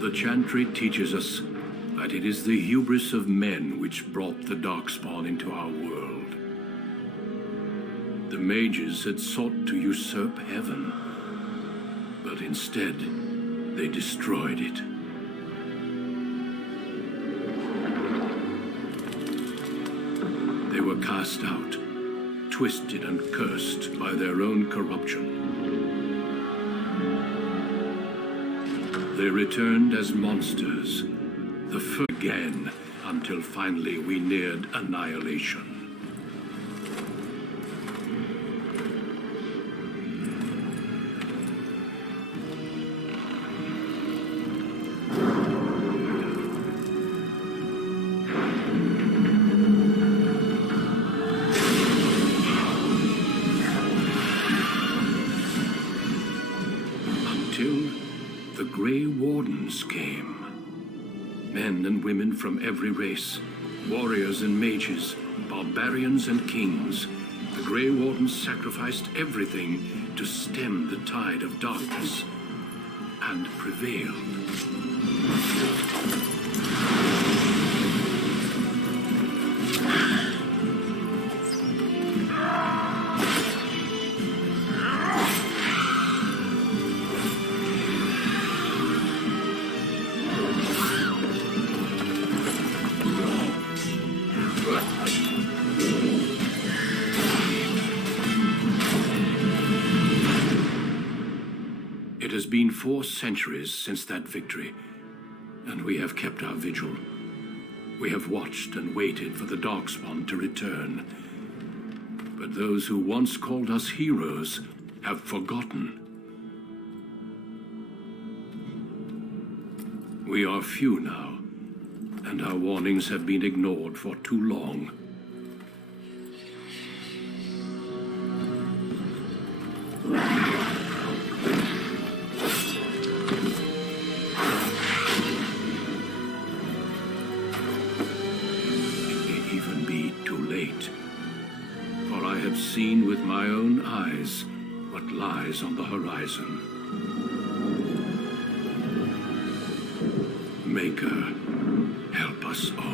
The Chantry teaches us that it is the hubris of men which brought the Darkspawn into our world. The mages had sought to usurp heaven, but instead, they destroyed it. They were cast out, twisted and cursed by their own corruption. They returned as monsters, the first again, until finally we neared annihilation. Until the Grey Wardens came. Men and women from every race, warriors and mages, barbarians and kings. The Grey Wardens sacrificed everything to stem the tide of darkness, and prevailed. It has been 4 centuries since that victory, and we have kept our vigil. We have watched and waited for the Darkspawn to return. But those who once called us heroes have forgotten. We are few now, and our warnings have been ignored for too long. Even be too late. For I have seen with my own eyes what lies on the horizon. Maker, help us all.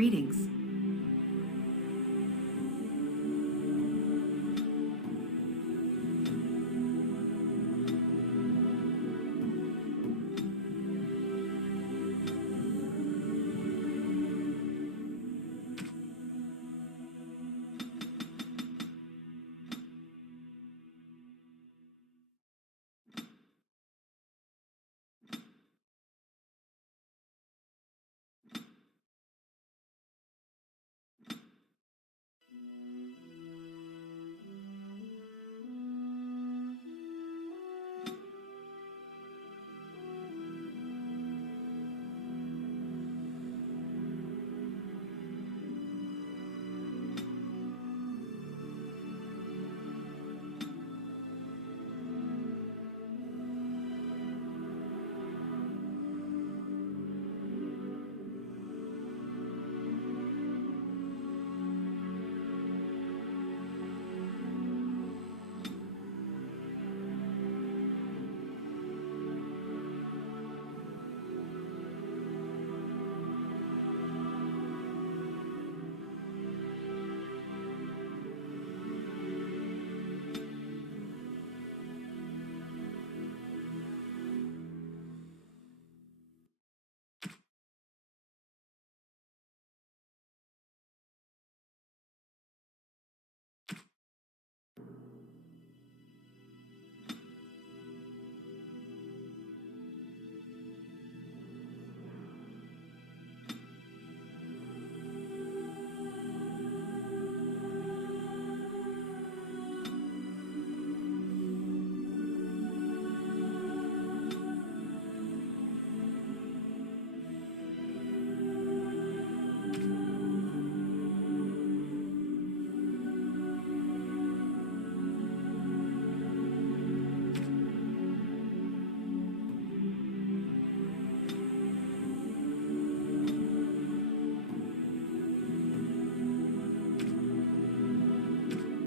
Greetings.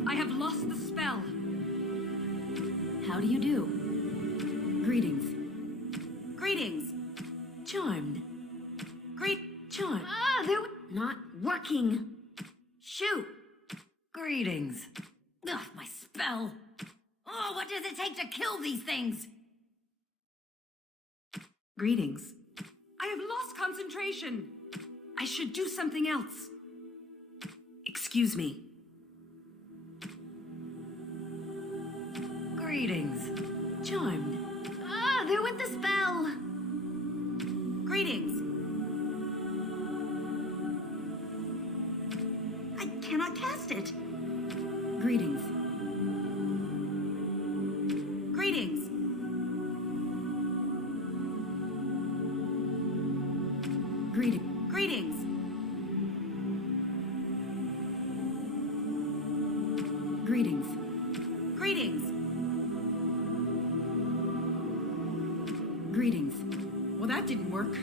I have lost the spell. How do you do? Greetings. Greetings. Charmed. Charmed. Ah, there. Not working. Shoot. Greetings. Ugh, my spell. Oh, what does it take to kill these things? Greetings. I have lost concentration. I should do something else. Excuse me. Greetings. Charmed. Ah, there went the spell. Greetings. I cannot cast it. Greetings. Greetings. Greetings. Greetings. Greetings. Greetings. Well, that didn't work.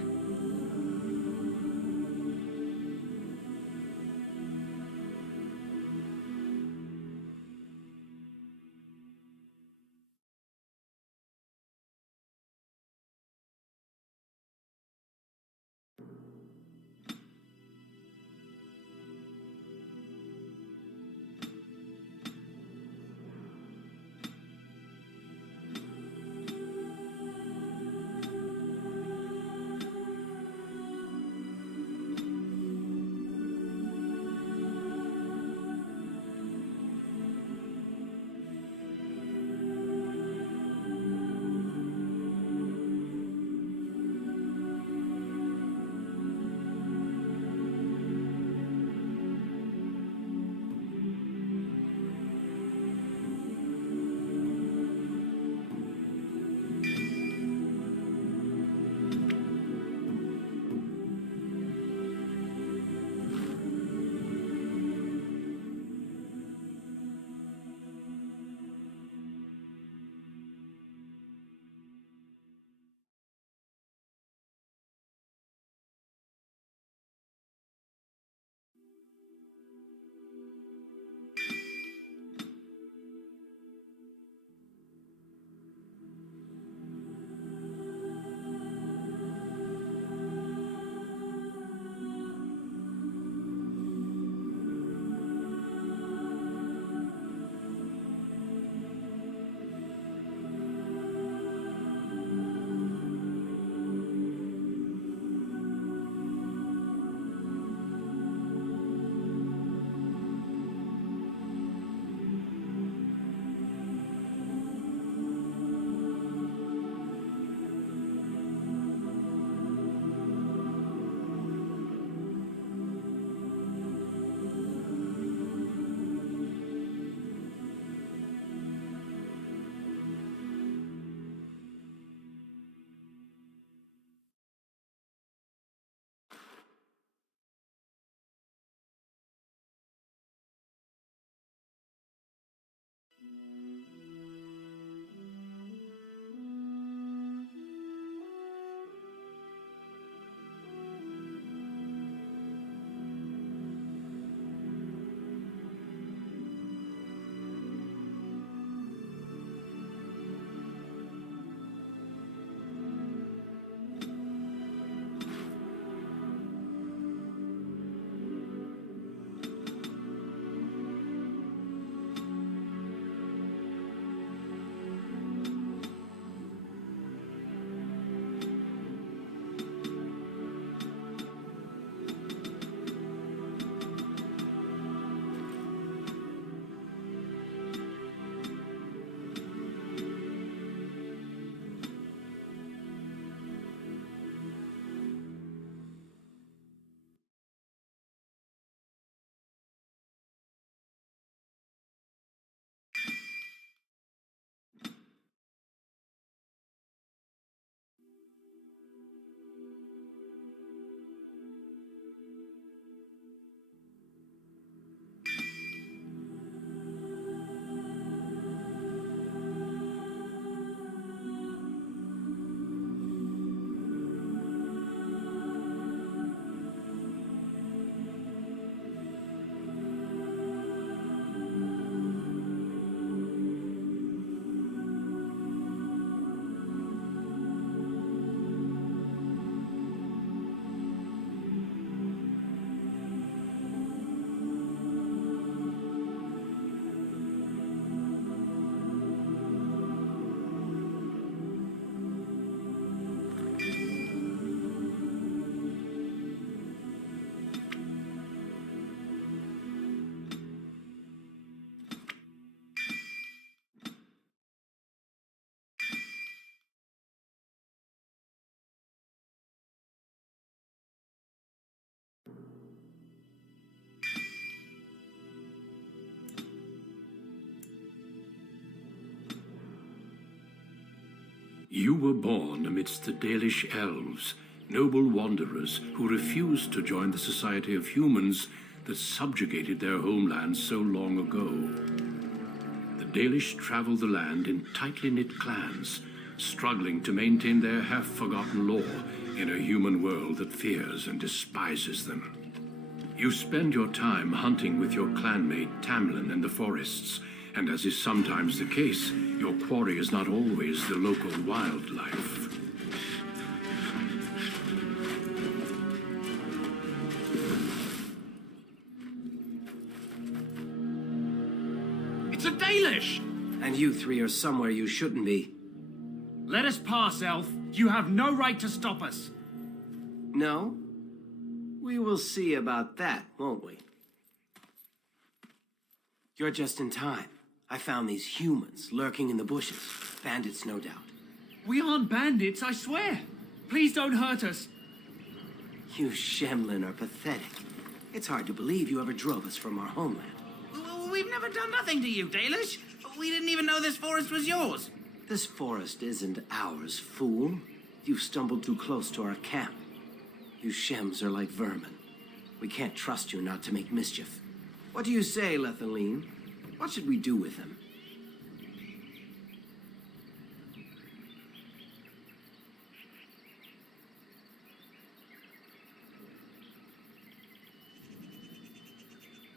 You were born amidst the Dalish elves, noble wanderers who refused to join the society of humans that subjugated their homeland so long ago. The Dalish travel the land in tightly knit clans, struggling to maintain their half-forgotten lore in a human world that fears and despises them. You spend your time hunting with your clanmate Tamlin in the forests, and as is sometimes the case, your quarry is not always the local wildlife. It's a Dalish! And you three are somewhere you shouldn't be. Let us pass, Elf. You have no right to stop us. No? We will see about that, won't we? You're just in time. I found these humans lurking in the bushes. Bandits, no doubt. We aren't bandits, I swear. Please don't hurt us. You Shemlin are pathetic. It's hard to believe you ever drove us from our homeland. We've never done nothing to you, Dalish. We didn't even know this forest was yours. This forest isn't ours, fool. You've stumbled too close to our camp. You Shems are like vermin. We can't trust you not to make mischief. What do you say, Lethaline? What should we do with him?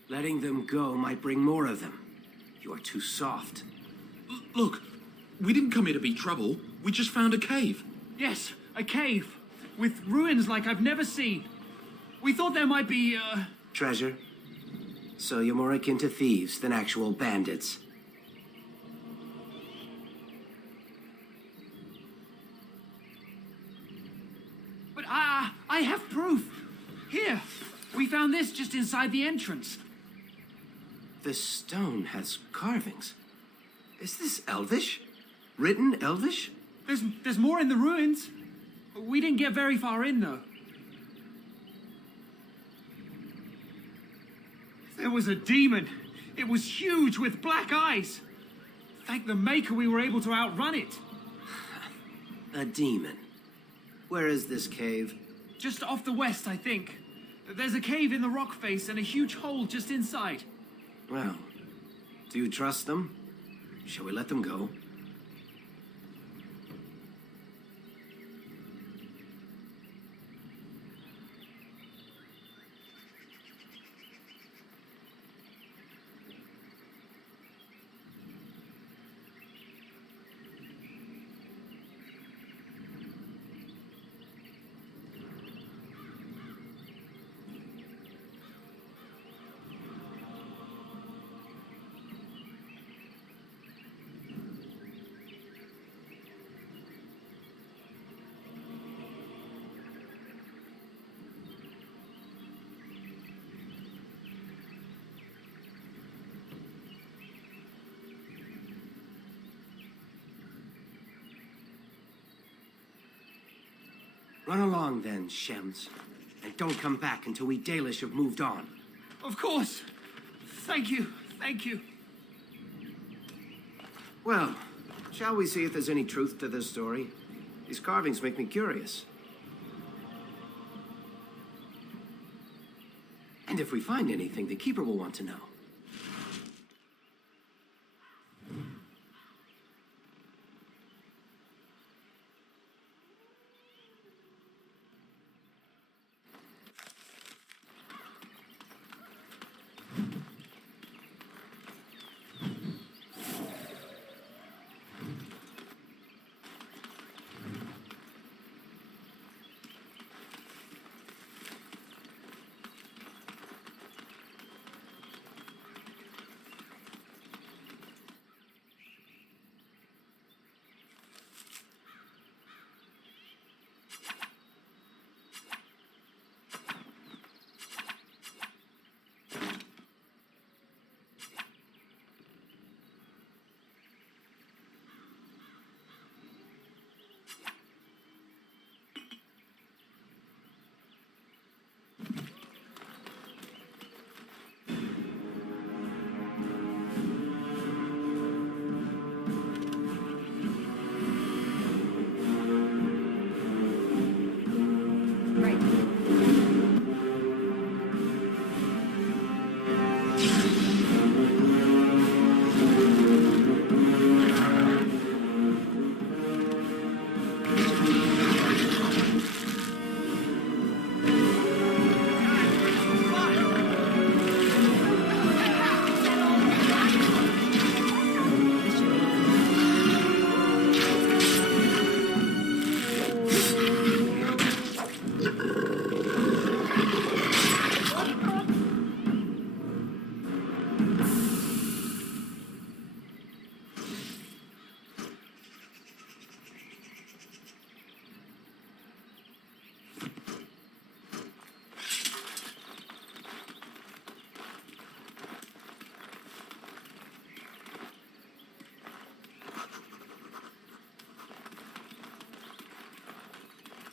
Letting them go might bring more of them. You're too soft. Look, we didn't come here to be trouble. We just found a cave. Yes, a cave. With ruins like I've never seen. We thought there might be, Treasure? So you're more akin to thieves than actual bandits. But I have proof. Here, we found this just inside the entrance. This stone has carvings. Is this Elvish? Written Elvish? There's more in the ruins. We didn't get very far in, though. There was a demon. It was huge with black eyes. Thank the Maker we were able to outrun it. A demon. Where is this cave? Just off the west, I think. There's a cave in the rock face and a huge hole just inside. Well, do you trust them? Shall we let them go? Run along then, Shems. And don't come back until we Dalish have moved on. Of course. Thank you. Thank you. Well, shall we see if there's any truth to this story? These carvings make me curious. And if we find anything, the Keeper will want to know.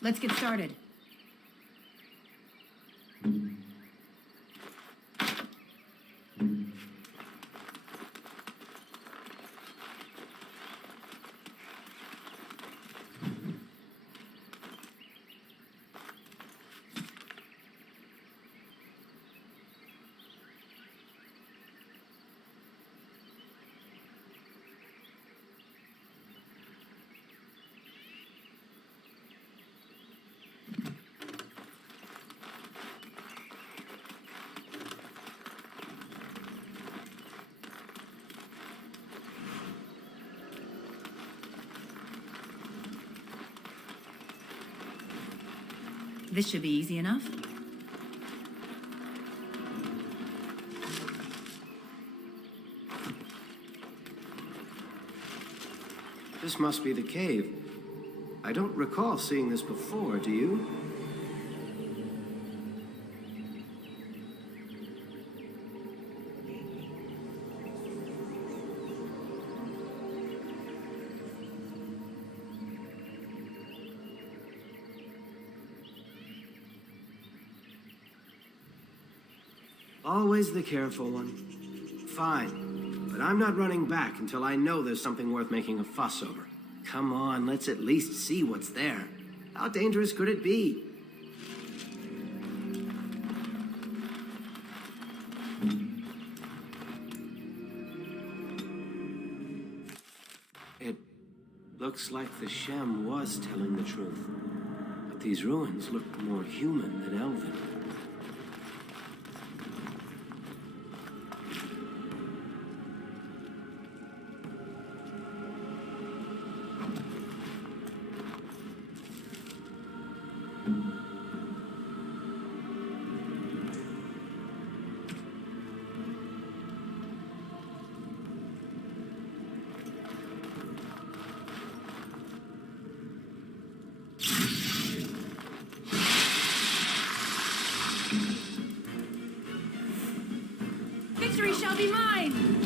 Let's get started. This should be easy enough. This must be the cave. I don't recall seeing this before, do you? Always the careful one. Fine, but I'm not running back until I know there's something worth making a fuss over. Come on, let's at least see what's there. How dangerous could it be? It looks like the Shem was telling the truth. But these ruins look more human than elven. Victory shall be mine!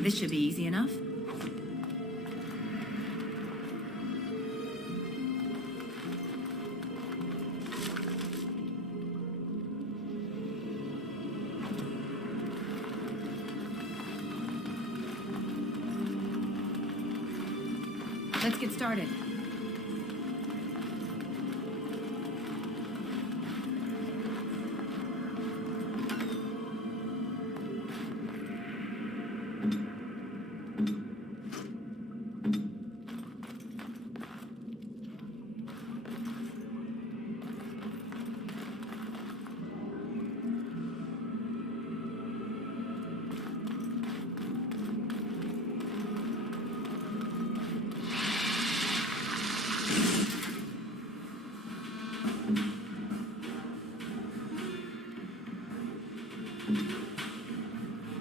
This should be easy enough. Let's get started.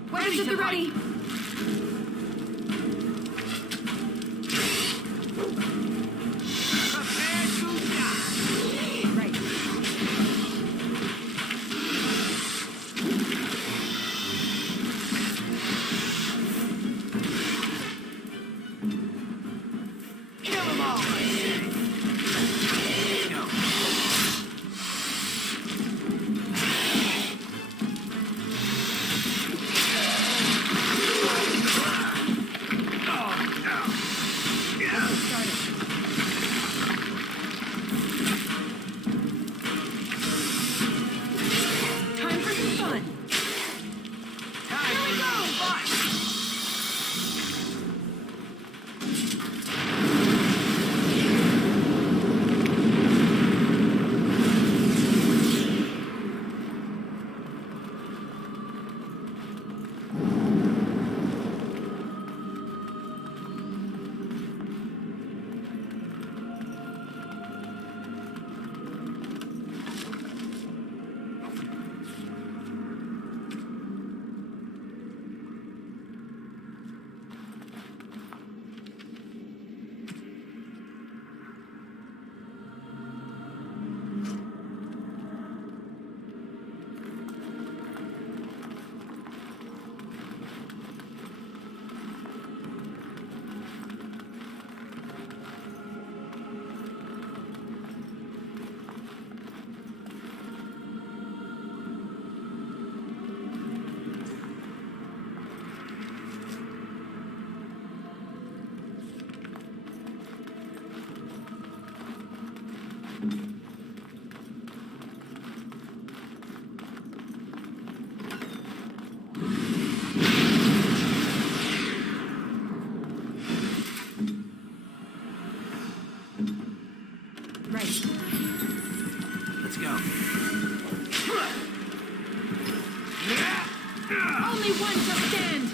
Weapons at the ready! Right. Kill them all! No. Let's go. Only one shall stand!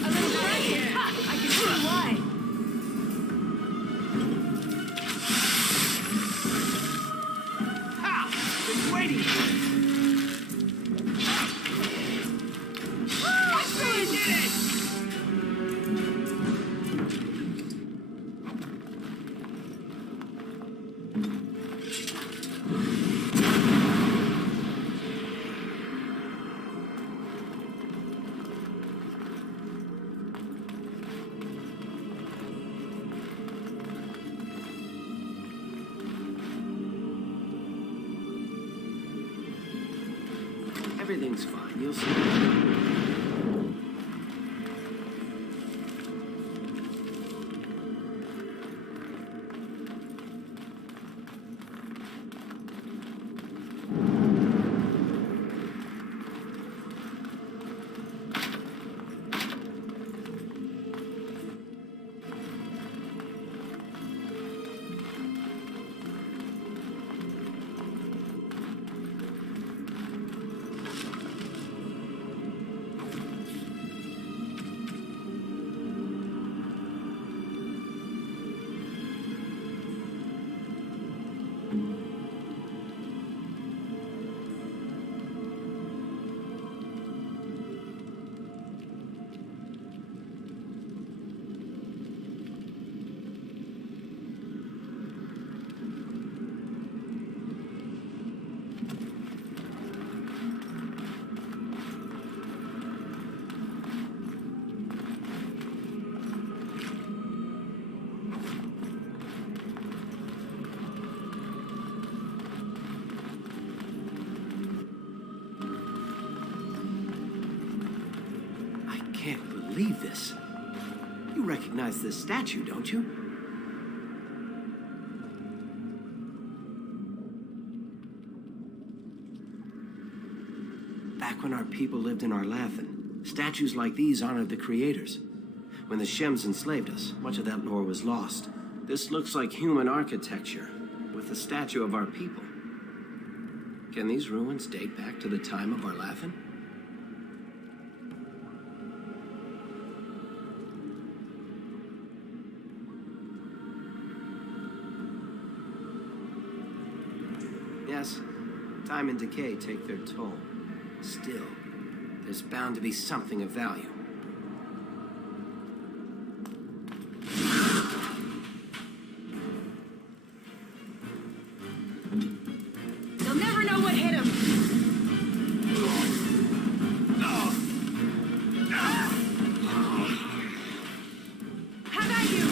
A little frightened. Ha! I can see why. Ha! Been waiting for it. Excellent! Did it! Everything's fine. You'll see. I can't believe this. You recognize this statue, don't you? Back when our people lived in Arlathan, statues like these honored the creators. When the Shems enslaved us, much of that lore was lost. This looks like human architecture, with a statue of our people. Can these ruins date back to the time of Arlathan? Yes, time and decay take their toll. Still, there's bound to be something of value. They'll never know what hit him. How about you?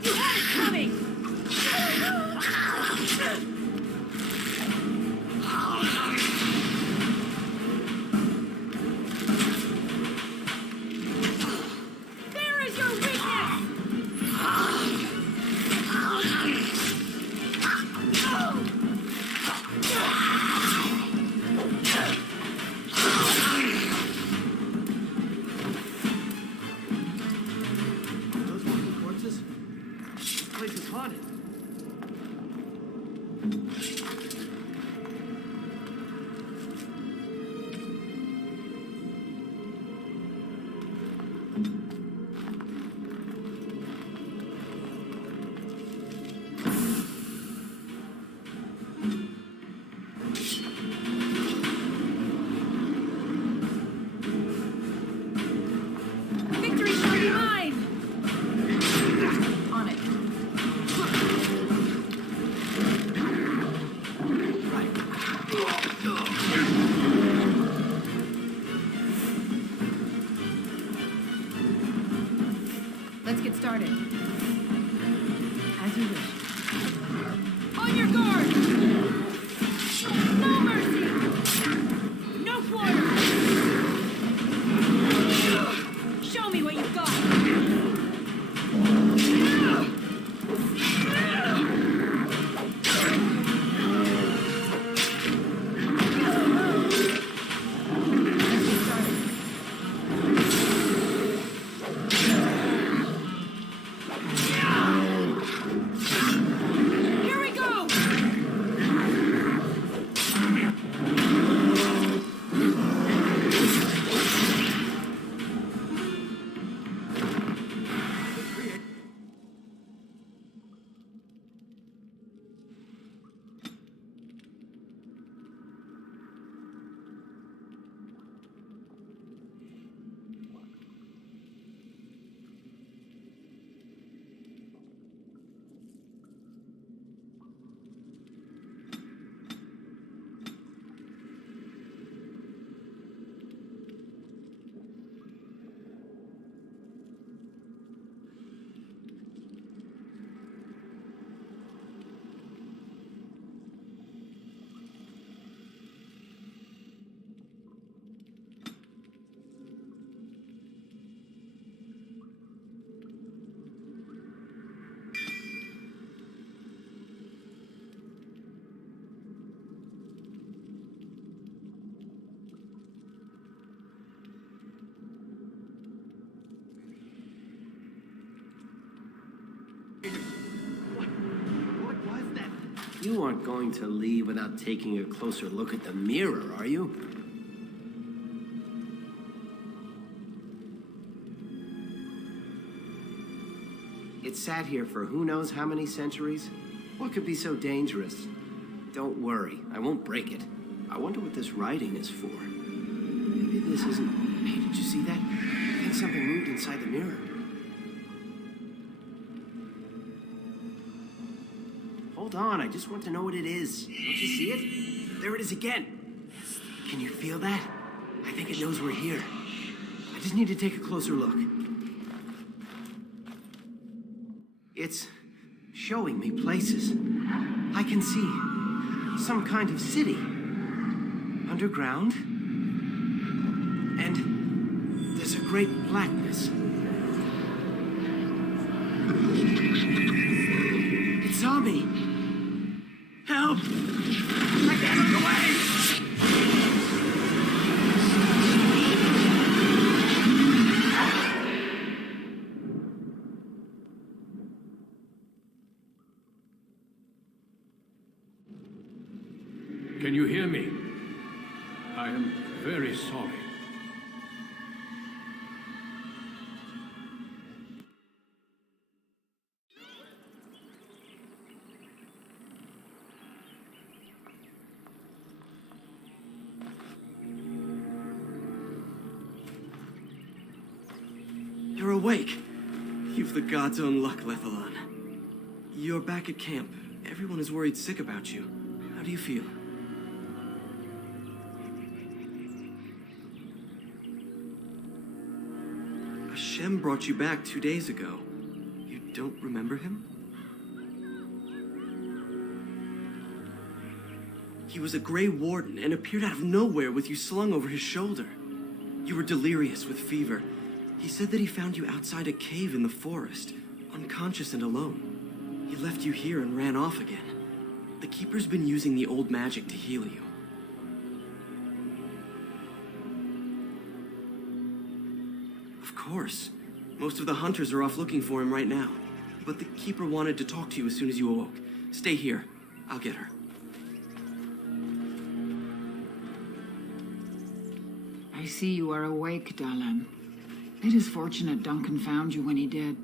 You had it coming! There is your weakness! Those walking corpses? This place is haunted. Let's get started. As you wish. On your guard! No mercy! No quarter! Show me what you've got! Here we go! What was that? You aren't going to leave without taking a closer look at the mirror, are you? It sat here for who knows how many centuries? What could be so dangerous? Don't worry, I won't break it. I wonder what this writing is for. Maybe this isn't... Hey, did you see that? I think something moved inside the mirror. Hold on, I just want to know what it is. Don't you see it? There it is again. Can you feel that? I think it knows we're here. I just need to take a closer look. It's showing me places. I can see some kind of city. Underground. And there's a great blackness. It saw me. Help! I can't look away! Can you hear me? I am very sorry. You're awake. You've the god's own luck, Lethalon. You're back at camp. Everyone is worried sick about you. How do you feel? Hashem brought you back 2 days ago. You don't remember him? He was a Grey Warden and appeared out of nowhere with you slung over his shoulder. You were delirious with fever. He said that he found you outside a cave in the forest, unconscious and alone. He left you here and ran off again. The Keeper's been using the old magic to heal you. Of course. Most of the hunters are off looking for him right now. But the Keeper wanted to talk to you as soon as you awoke. Stay here. I'll get her. I see you are awake, Dalan. It is fortunate Duncan found you when he did.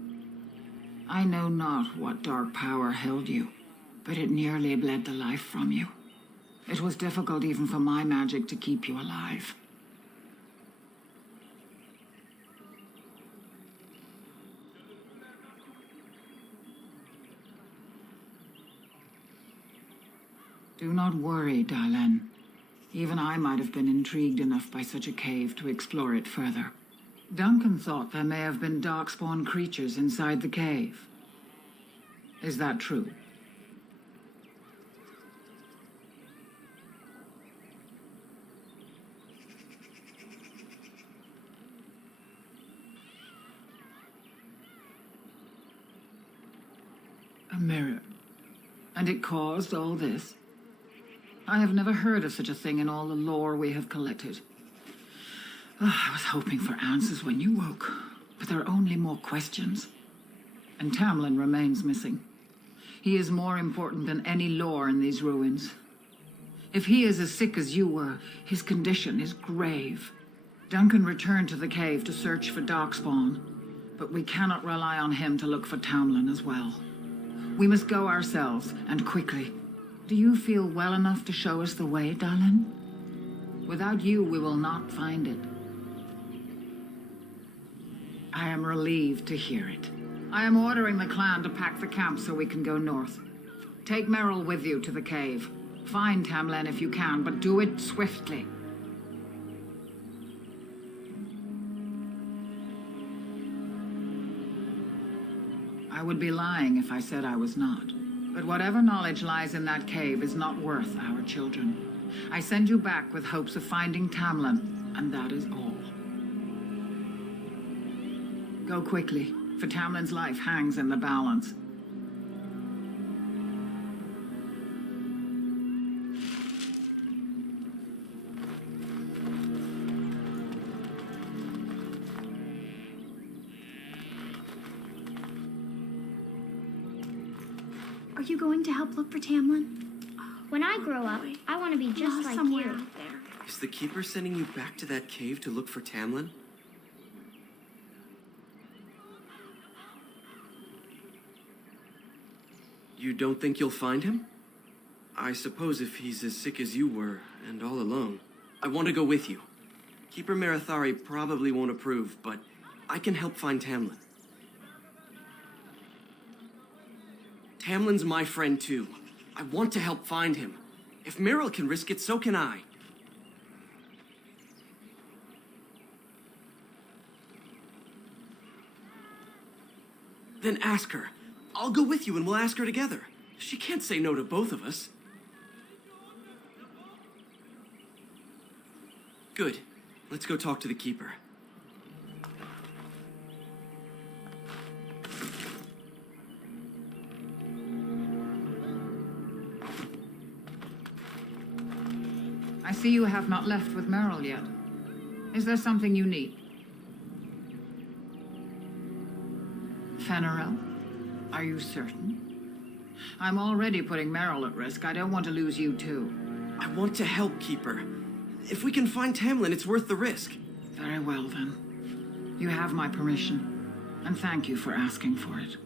I know not what dark power held you, but it nearly bled the life from you. It was difficult even for my magic to keep you alive. Do not worry, Dalan. Even I might have been intrigued enough by such a cave to explore it further. Duncan thought there may have been darkspawn creatures inside the cave. Is that true? A mirror. And it caused all this? I have never heard of such a thing in all the lore we have collected. I was hoping for answers when you woke, but there are only more questions. And Tamlin remains missing. He is more important than any lore in these ruins. If he is as sick as you were, his condition is grave. Duncan returned to the cave to search for Darkspawn, but we cannot rely on him to look for Tamlin as well. We must go ourselves, and quickly. Do you feel well enough to show us the way, Dallin? Without you, we will not find it. I am relieved to hear it. I am ordering the clan to pack the camp so we can go north. Take Merrill with you to the cave. Find Tamlin if you can, but do it swiftly. I would be lying if I said I was not. But whatever knowledge lies in that cave is not worth our children. I send you back with hopes of finding Tamlin, and that is all. Go quickly, for Tamlin's life hangs in the balance. Are you going to help look for Tamlin? When I grow up, I want to be just like somewhere you. out there. Is the Keeper sending you back to that cave to look for Tamlin? You don't think you'll find him? I suppose if he's as sick as you were, and all alone. I want to go with you. Keeper Marathari probably won't approve, but I can help find Tamlin. Tamlin's my friend too. I want to help find him. If Meryl can risk it, so can I. Then ask her. I'll go with you and we'll ask her together. She can't say no to both of us. Good. Let's go talk to the Keeper. I see you have not left with Merrill yet. Is there something you need? Fenrirel? Are you certain? I'm already putting Merrill at risk. I don't want to lose you too. I want to help, Keeper. If we can find Tamlin, it's worth the risk. Very well, then. You have my permission. And thank you for asking for it.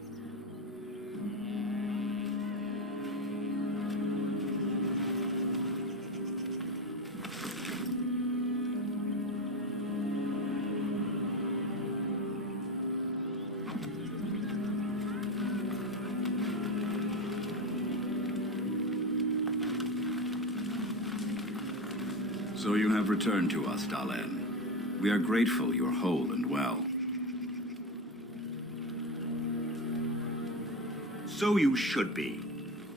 So you have returned to us, Dalen. We are grateful you are whole and well. So you should be.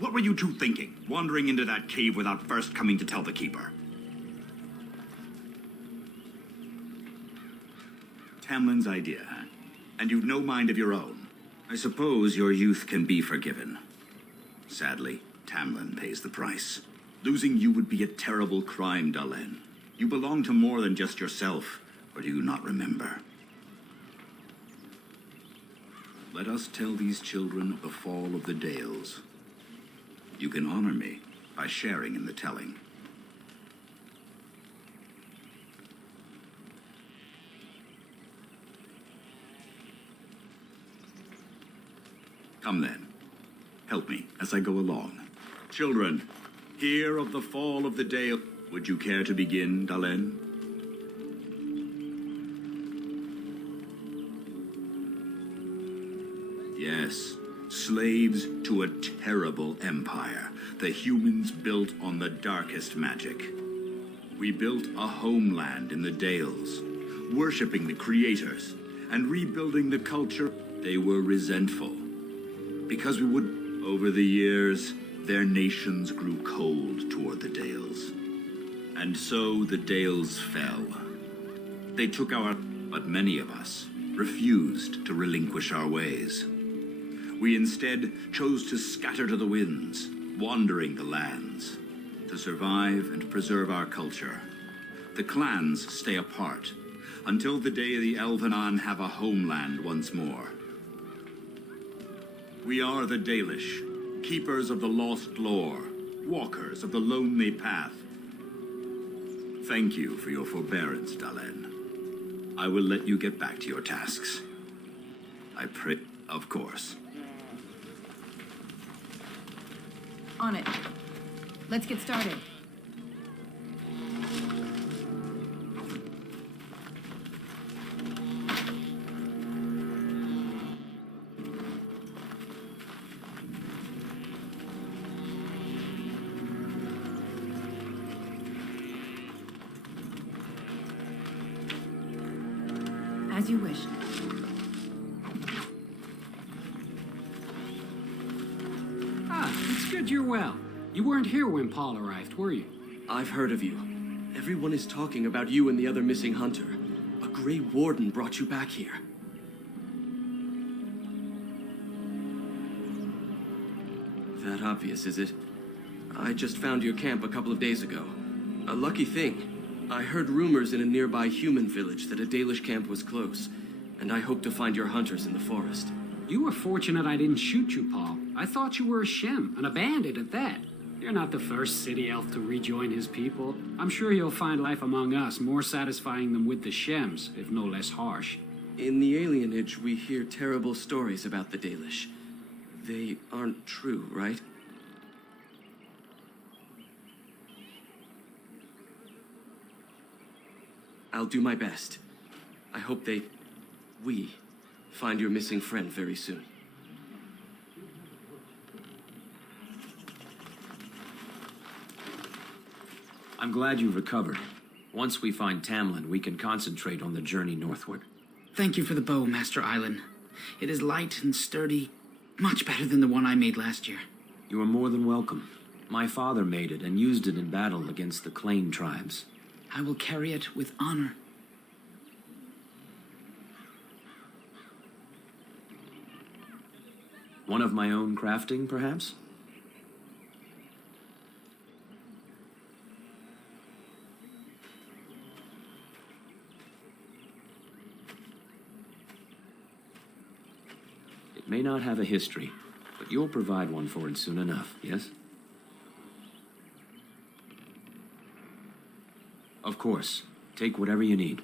What were you two thinking, wandering into that cave without first coming to tell the Keeper? Tamlin's idea, huh? And you've no mind of your own. I suppose your youth can be forgiven. Sadly, Tamlin pays the price. Losing you would be a terrible crime, Dalen. You belong to more than just yourself, or do you not remember? Let us tell these children of the fall of the Dales. You can honor me by sharing in the telling. Come then. Help me as I go along. Children, hear of the fall of the Dale. Would you care to begin, Dalen? Yes, slaves to a terrible empire. The humans built on the darkest magic. We built a homeland in the Dales. worshipping the creators, and rebuilding the culture. They were resentful. Because we would... Over the years, their nations grew cold toward the Dales. And so the Dales fell. They took our... But many of us refused to relinquish our ways. We instead chose to scatter to the winds, wandering the lands. To survive and preserve our culture, the clans stay apart until the day the Elvenon have a homeland once more. We are the Dalish, keepers of the lost lore, walkers of the lonely path. Thank you for your forbearance, Dalen. I will let you get back to your tasks. I pray, of course. On it. Let's get started. As you wish. It's good you're well. You weren't here when Paul arrived, were you? I've heard of you. Everyone is talking about you and the other missing hunter. A Grey Warden brought you back here. That obvious, is it? I just found your camp a couple of days ago. A lucky thing. I heard rumors in a nearby human village that a Dalish camp was close, and I hope to find your hunters in the forest. You were fortunate I didn't shoot you, Paul. I thought you were a Shem, and a bandit at that. You're not the first city elf to rejoin his people. I'm sure you'll find life among us more satisfying than with the Shems, if no less harsh. In the alienage, we hear terrible stories about the Dalish. They aren't true, right? I'll do my best. I hope we find your missing friend very soon. I'm glad you've recovered. Once we find Tamlin, we can concentrate on the journey northward. Thank you for the bow, Master Island. It is light and sturdy, much better than the one I made last year. You are more than welcome. My father made it and used it in battle against the Clane tribes. I will carry it with honor. One of my own crafting, perhaps? It may not have a history, but you'll provide one for it soon enough, yes? Of course. Take whatever you need.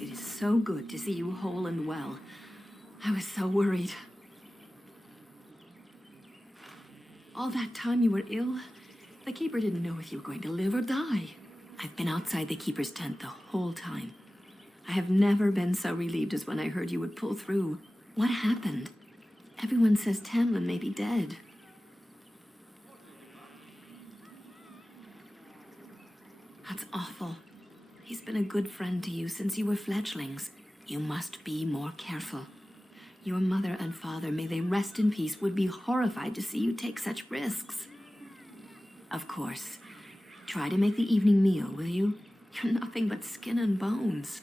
it is so good to see you whole and well. I was so worried. All that time you were ill, the Keeper didn't know if you were going to live or die. I've been outside the Keeper's tent the whole time. I have never been so relieved as when I heard you would pull through. What happened? Everyone says Tamlin may be dead. That's awful. He's been a good friend to you since you were fledglings. You must be more careful. Your mother and father, may they rest in peace, would be horrified to see you take such risks. Of course. Try to make the evening meal, will you? You're nothing but skin and bones.